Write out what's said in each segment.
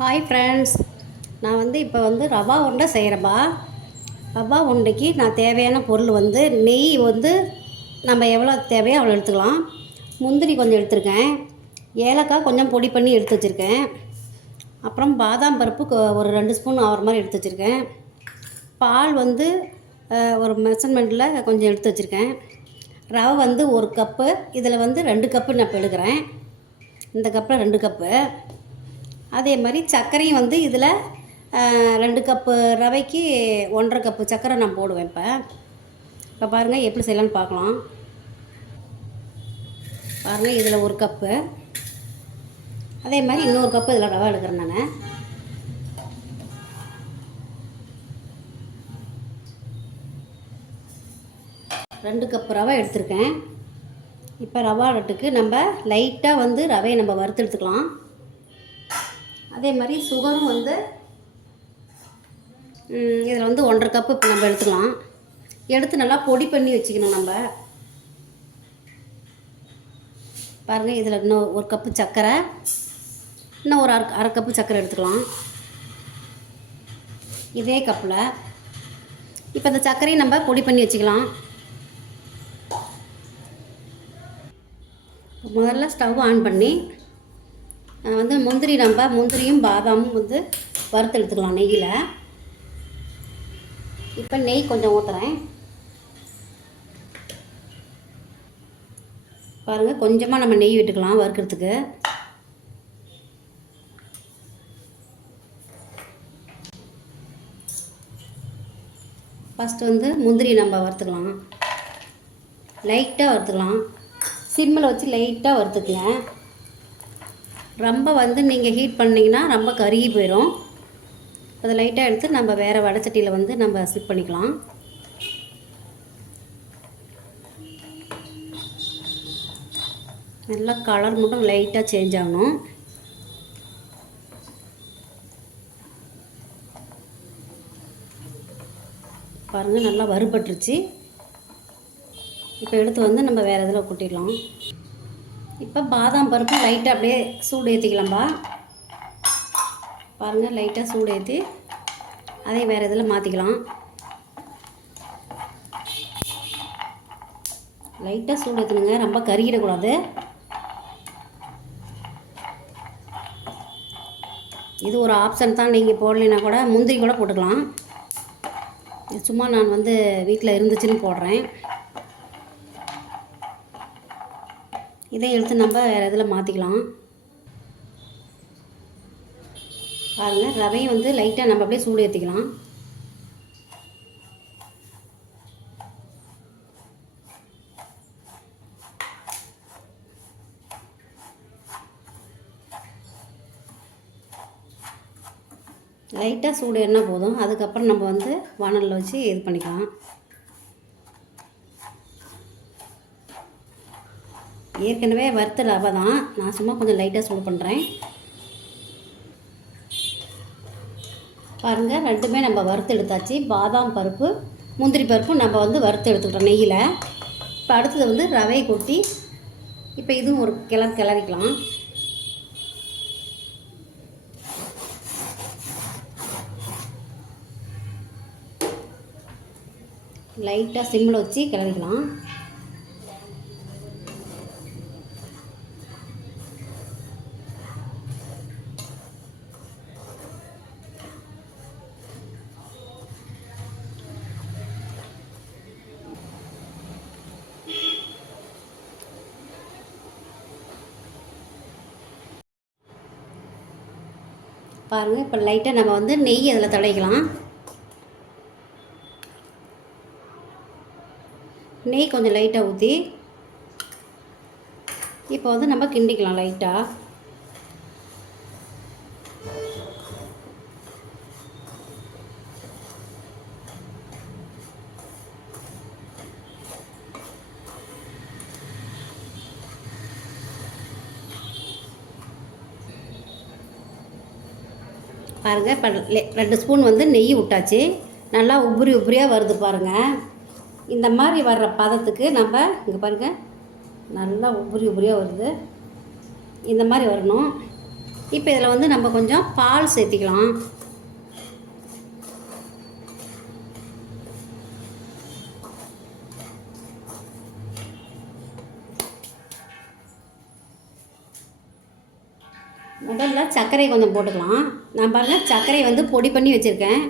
Hi friends, நான் இப்போ ரவா உருண்டை செய்கிறப்பா. ரவா உருண்டைக்கு நான் தேவையான பொருள் நெய் நம்ம எவ்வளோ தேவையோ அவ்வளோ எடுத்துக்கலாம். முந்திரி கொஞ்சம் எடுத்துருக்கேன், ஏலக்காய் கொஞ்சம் பொடி பண்ணி எடுத்து வச்சுருக்கேன். அப்புறம் பாதாம் பருப்பு ஒரு 2 ஸ்பூன் ஆகிற மாதிரி எடுத்து வச்சுருக்கேன். பால் ஒரு மெஷர்மெண்ட்டில் கொஞ்சம் எடுத்து வச்சுருக்கேன். ரவை 1 கப்பு, இதில் 2 கப்பு நான் இப்போ எடுக்கிறேன். இந்த கப்பில் 2 கப்பு. அதே மாதிரி சர்க்கரையும் இதில் 2 கப்பு ரவைக்கு 1.5 கப்பு சர்க்கரை நான் போடுவேன். இப்போ பாருங்கள் எப்படி செய்யலான்னு பார்க்கலாம். பாருங்கள், இதில் 1 கப்பு, அதே மாதிரி இன்னொரு கப்பு இதில் ரவை எடுக்கிறேன் நான். ரெண்டு கப்பு ரவை எடுத்திருக்கேன். இப்போ ரவா லட்டுக்கு நம்ம லைட்டாக ரவையை நம்ம வறுத்து எடுத்துக்கலாம். அதே மாதிரி சுகரும் இதில் 1.5 கப்பு இப்போ நம்ம எடுத்துக்கலாம். எடுத்து நல்லா பொடி பண்ணி வச்சுக்கணும் நம்ம. பாருங்கள், இதில் இன்னும் 1 கப்பு சர்க்கரை, இன்னும் ஒரு அரை கப்பு சர்க்கரை எடுத்துக்கலாம் இதே கப்பில். இப்போ இந்த சர்க்கரையும் நம்ம பொடி பண்ணி வச்சுக்கலாம். முதல்ல ஸ்டவ் ஆன் பண்ணி முந்திரியும் பாதாமும் வறுத்து எடுத்துக்கலாம் நெய்யில். இப்போ நெய் கொஞ்சம் ஊற்றுறேன். பாருங்கள், கொஞ்சமாக நம்ம நெய் விட்டுக்கலாம் வறுக்கிறதுக்கு. ஃபஸ்ட்டு முந்திரி நம்ம வறுத்துக்கலாம். லைட்டாக வறுத்துக்கலாம், சிம்மில் வச்சு லைட்டாக வறுத்துக்குங்க. ரொம்ப நீங்கள் ஹீட் பண்ணிங்கன்னா ரொம்ப கருகி போயிடும். அதை லைட்டாக எடுத்து நம்ம வேறு வடைச்சட்டியில் நம்ம ஸ்லிப் பண்ணிக்கலாம். நல்லா கலர் மட்டும் லைட்டாக சேஞ்ச் ஆகணும். பாருங்கள், நல்லா வறுபட்டுருச்சு. இப்போ எடுத்து நம்ம வேறு இதில் கொட்டிடலாம். இப்போ பாதாம் பருப்பு லைட்டாக அப்படியே சூடு ஏற்றிக்கலாம்பா. பாருங்கள், லைட்டாக சூடு ஏற்றி அதே வேறு இதில் மாற்றிக்கலாம். லைட்டாக சூடு ஏற்றணுங்க, ரொம்ப கருகிடக்கூடாது. இது ஒரு ஆப்ஷன் தான், நீங்கள் போடலைன்னா கூட முந்திரி கூட போட்டுக்கலாம். இது சும்மா நான் வீட்டில் இருந்துச்சுன்னு போடுறேன். இதை எடுத்து நம்ம வேறு இதில் மாற்றிக்கலாம். பாருங்கள், ரவையும் லைட்டாக நம்ம அப்படியே சூடு ஏற்றிக்கலாம். லைட்டாக சூடு ஏறினா போதும். அதுக்கப்புறம் நம்ம வானலில் வச்சு இது பண்ணிக்கலாம். ஏற்கனவே வறுத்த ரவை தான், நான் சும்மா கொஞ்சம் லைட்டாக சூடு பண்ணுறேன். பாருங்கள், ரெண்டுமே நம்ம வறுத்து எடுத்தாச்சு. பாதாம் பருப்பு, முந்திரி பருப்பு நம்ம வறுத்து எடுத்துக்கிட்டோம் நெய்யில். இப்போ அடுத்தது ரவையை கொட்டி இப்போ இதுவும் ஒரு கிளறிக்கலாம். லைட்டாக சிம்மில் வச்சு கிளறிக்கலாம். பாருங்கள், இப்போ லைட்டாக நம்ம நெய் அதில் தடவிக்கலாம். நெய் கொஞ்சம் லைட்டாக ஊற்றி இப்போ நம்ம கிண்டிக்கலாம் லைட்டாக. பாருங்கள், இப்போ 2 ஸ்பூன் நெய் விட்டாச்சு. நல்லா உபரியாக வருது பாருங்கள். இந்த மாதிரி வர்ற பதத்துக்கு நம்ம இங்கே பாருங்கள், நல்லா உபரியாக வருது. இந்த மாதிரி வரணும். இப்போ இதில் வந்து நம்ம கொஞ்சம் பால் சேர்த்திக்கலாம். முதல்ல சர்க்கரை கொஞ்சம் போட்டுக்கலாம். நான் பாருங்கள் சர்க்கரை வந்து பொடி பண்ணி வச்சுருக்கேன்,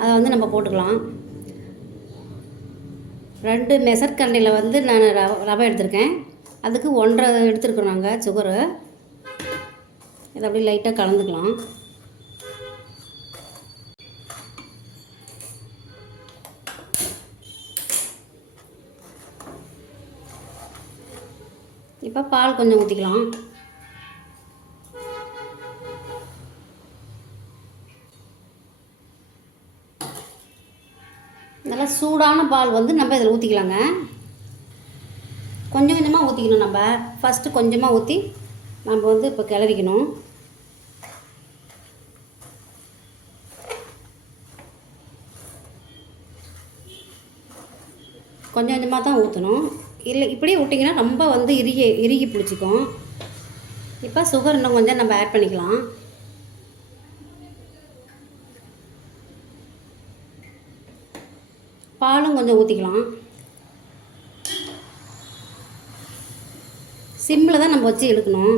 அதை வந்து நம்ம போட்டுக்கலாம். 2 மெசர்கரண்டியில் வந்து நான் ரவை எடுத்திருக்கேன், அதுக்கு 1.5 எடுத்துருக்கோம் நாங்கள் சுகரு. இதை அப்படியே லைட்டாக கலந்துக்கலாம். இப்போ பால் கொஞ்சம் ஊற்றிக்கலாம். நல்லா சூடான பால் வந்து நம்ம இதில் ஊற்றிக்கலாங்க. கொஞ்சம் கொஞ்சமாக ஊற்றிக்கணும். நம்ம ஃபஸ்ட்டு கொஞ்சமாக ஊற்றி நம்ம வந்து இப்போ கிளறிக்கணும். கொஞ்சம் கொஞ்சமாக தான் ஊற்றணும். இல்லை இப்படியே விட்டிங்கன்னா ரொம்ப வந்து இறுகி பிடிச்சிக்கும். இப்போ சுகர் இன்னும் கொஞ்சம் நம்ம ஆட் பண்ணிக்கலாம். பாலும் கொஞ்சம் ஊற்றிக்கலாம். சிம்மில் தான் நம்ம வச்சு இழுக்கணும்.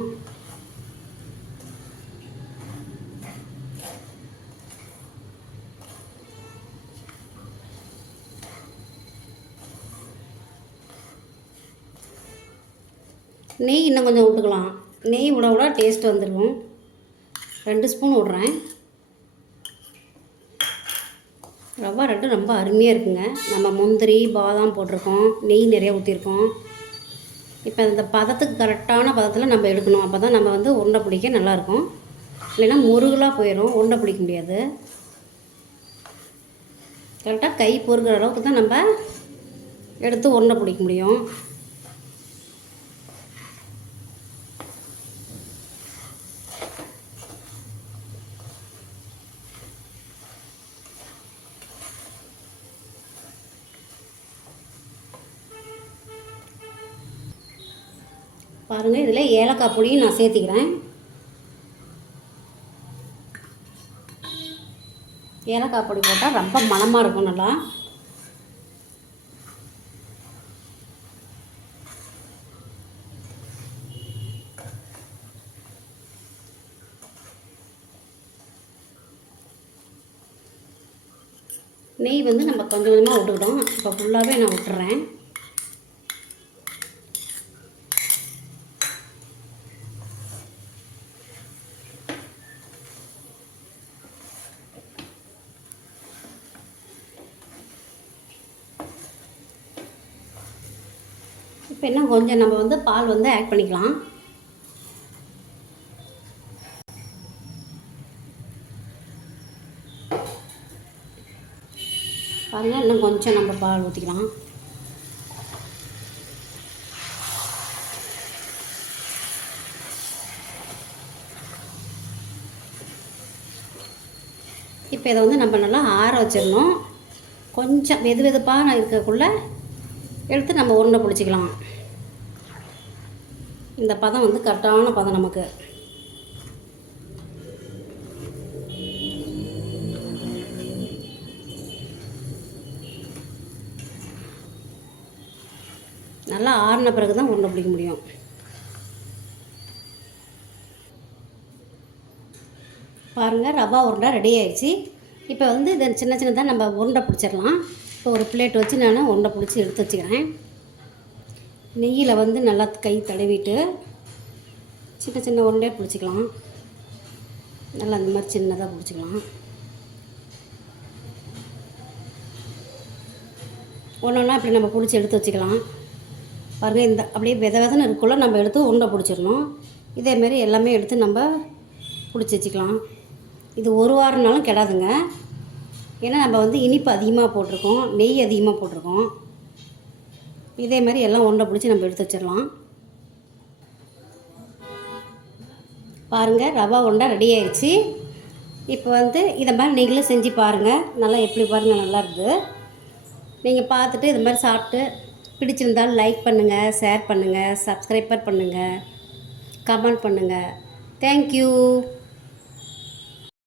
நெய் இன்னும் கொஞ்சம் விட்டுக்கலாம். நெய் விட டேஸ்ட் வந்துடும். 2 ஸ்பூன் விட்றேன். ரவா லட்டு ரொம்ப அருமையாக இருக்குங்க. நம்ம முந்திரி பாதாம் போட்டிருக்கோம், நெய் நிறைய ஊற்றிருக்கோம். இப்போ இந்த பதத்துக்கு கரெக்டான பதத்தில் நம்ம எடுக்கணும். அப்போ தான் நம்ம வந்து உருண்டை பிடிக்க நல்லாயிருக்கும். இல்லைன்னா முருகலாக போயிடும், உருண்டை பிடிக்க முடியாது. கரெக்டாக கை பொறுக்கிற அளவுக்கு தான் நம்ம எடுத்து உருண்டை பிடிக்க முடியும். பாருங்கள், இதில் ஏலக்காய் பொடியும் நான் சேர்த்திக்கிறேன். ஏலக்காய் பொடி போட்டால் ரொம்ப மணமாக இருக்கும் நல்லா. நெய் வந்து நம்ம கொஞ்சம் கொஞ்சமாக விட்டுக்கிட்டோம். இப்போ ஃபுல்லாகவே நான் விட்டுறேன். இப்போ இன்னும் கொஞ்சம் நம்ம வந்து பால் வந்து ஆட் பண்ணிக்கலாம். பாருங்கள், இன்னும் கொஞ்சம் நம்ம பால் ஊற்றிக்கலாம். இப்போ இதை வந்து நம்ம நல்லா ஆற வச்சிடணும். கொஞ்சம் வெது வெதுப்பாக இருக்கக்குள்ளே எடுத்து நம்ம உருண்டை பிடிச்சிக்கலாம். இந்த பதம் வந்து கரெக்டான பதம் நமக்கு. நல்லா ஆறின பிறகு தான் உருண்டை பிடிக்க முடியும். பாருங்கள், ரவா உருண்டை ரெடி ஆயிடுச்சு. இப்போ வந்து இதை சின்ன சின்னதாக நம்ம உருண்டை பிடிச்சிடலாம். இப்போ ஒரு பிளேட் வச்சு நான் உருண்டை பிடிச்சி எடுத்து வச்சுக்கிறேன். நெய்யில் வந்து நல்லா கை தடவிட்டு சின்ன சின்ன உருண்டையாக பிடிச்சிக்கலாம். நல்லா அந்த மாதிரி சின்னதாக பிடிச்சிக்கலாம். ஒன்று ஒன்றா இப்படி நம்ம பிடிச்சி எடுத்து வச்சுக்கலாம். பாருங்கள், இந்த அப்படியே விதன்னு இருக்குள்ள நம்ம எடுத்து உருண்டை பிடிச்சிடணும். இதேமாரி எல்லாமே எடுத்து நம்ம பிடிச்சி வச்சுக்கலாம். இது ஒரு வாரம்னாலும் கெடாதுங்க. ஏன்னா நம்ம வந்து இனிப்பு அதிகமாக போட்டிருக்கோம், நெய் அதிகமாக போட்டிருக்கோம். இதே மாதிரி எல்லாம் உருண்டை பிடிச்சி நம்ம எடுத்து வச்சிடலாம். பாருங்கள், ரவா உருண்டை ரெடி ஆயிடுச்சு. இப்போ வந்து இதை மாதிரி நீங்களும் செஞ்சு பாருங்கள். நல்லா எப்படி பாருங்கள், நல்லா இருக்குது. நீங்கள் பார்த்துட்டு இது மாதிரி சாப்பிட்டு பிடிச்சிருந்தாலும் லைக் பண்ணுங்கள், ஷேர் பண்ணுங்கள், சப்ஸ்கிரைபர் பண்ணுங்கள், கமெண்ட் பண்ணுங்கள். தேங்க்யூ.